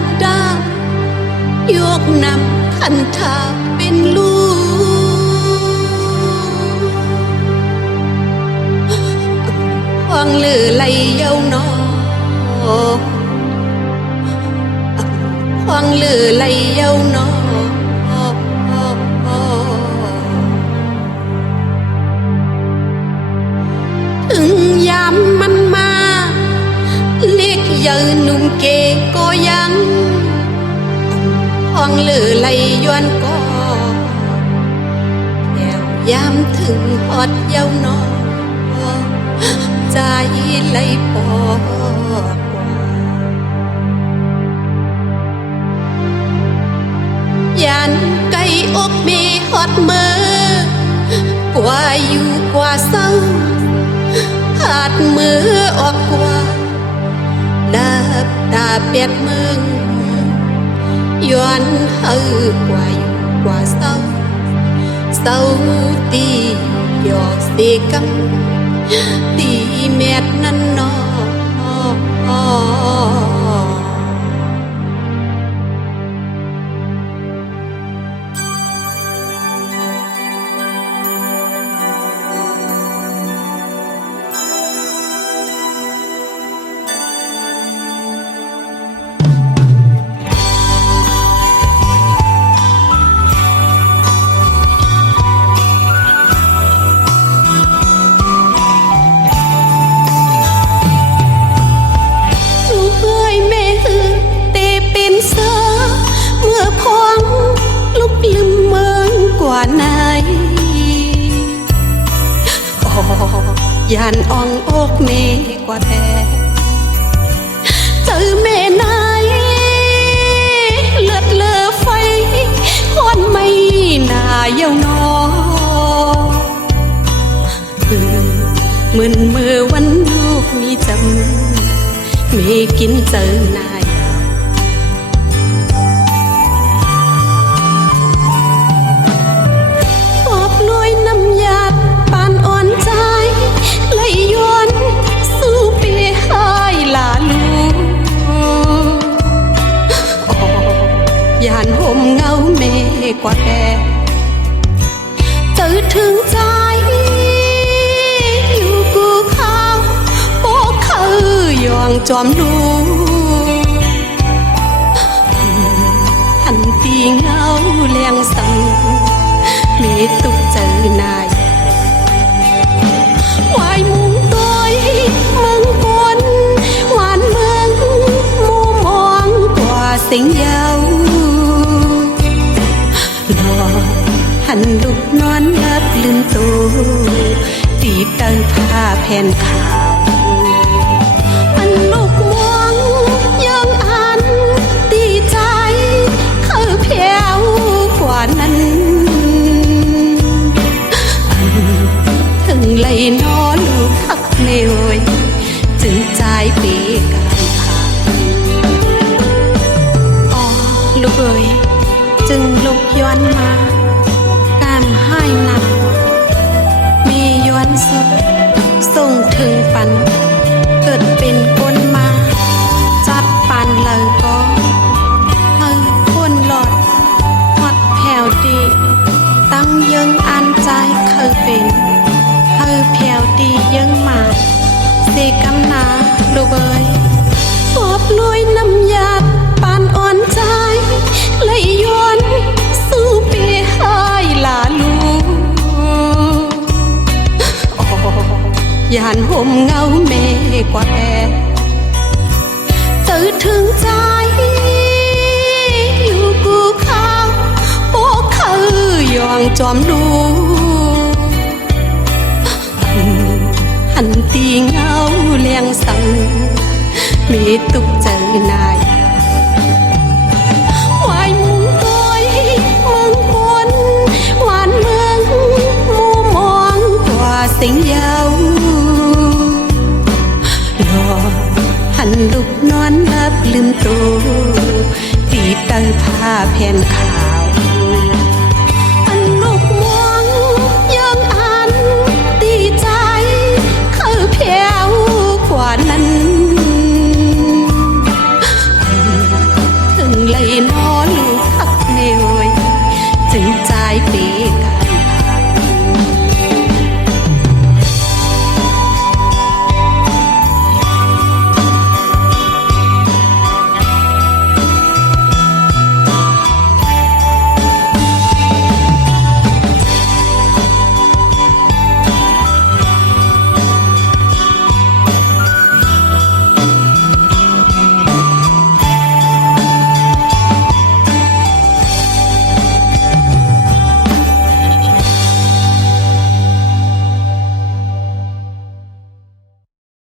ดดายกนำขันธาเป็นลูกควงเลือไหลเยาวนอควงเลือไหลเยาวนอถึงยามมันมาเล็กใหญ่หนุ่มเก๋ก็ยังควงเลือไหลย้อนก็แล้วยามถึงฮอดเยาวนอใจไหลปอยานไก่อกมีฮอดมือกว่าอยู่กว่าเศร้าหาดมือออกกว่าดับตาเปียกมึงย้อนเฮากว่าอยู่กว่าเศร้าเศร้าตีหยอกเสกังตีแมดนั่นนอยานอ่องอกเมกว่าแท้เจอแม่นายเลือดเลอไฟควันไม่น่าเย้านอเหมือนเมื่อวันลูกมีจำเมกินเจอนายอบลอยน้ำยาปานอ่อนใจไหลย้อนสู้เปียหายลาลูยานห่มเงาเมกว่าแกเจอถึงใจอยู่กูเขาโป๊กเขายองจอมดูหันตีเงาเลี้ยงสังเมตุกเจอนายมุงตัวมึงกวนหวานเมืองมูมองกว่าสิงเยารอหันลุกนอนลับลืมตัวตีเติงผ้าแผ่นขาวมันลุกมองยังอันตีใจเขาแผ่วกว่านั้นถึงไหลนอลูกหักเนยจึงใจเปียการผ่านอ๋อลูกเอ๋ยจึงลุกย้อนมาการให้หนักมีย้อนสุดส่งถึงปันเกิดเป็นคนมาจัดปันเลยก็เฮาคนหลอดฮอดแผ่วดีตั้งยังอันใจเคยเป็นแผ่วดียังมาเสกำนาลูกเอ๋ยปอบลอยน้ำยาปานอ่อนใจไหลย้อนสู้เปียหายลาลูยานห่มเงาเมกว่าแกเจอถึงใจอยู่กูเขาโป๊กเขายองจอมดูหันตีเงาเลี้ยงสังมีตุกเจอนายไหวมุงตัวมึงกวนหวานเมืองมูมองกว่าสิงเยารอหันลุกนอนลับลืมตัวตีเติงผ้าแผ่นขาว